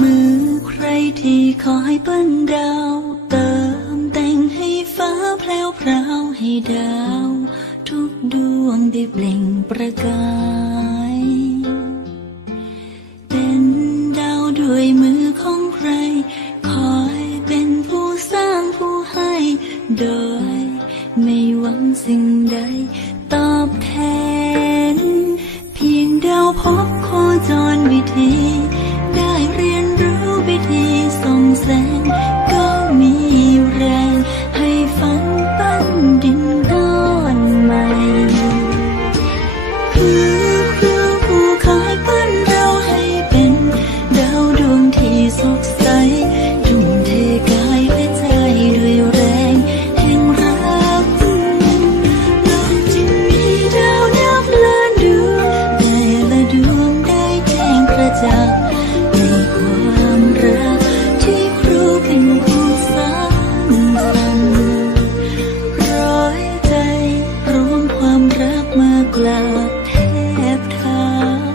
มือใครที่คอยเปิ้ดาว เติมแต่งให้ฟ้าแพลวพราวให้ดาว ทุกดวงได้เปล่งประกายเป็นดาวดยมือของใคร คอยเป็นผู้สร้างผู้ให้ โดย ไม่หวังสิ่งใด ตอบแทน เพียงเดาพบโคจรวิธีื่อกลับแทบท้า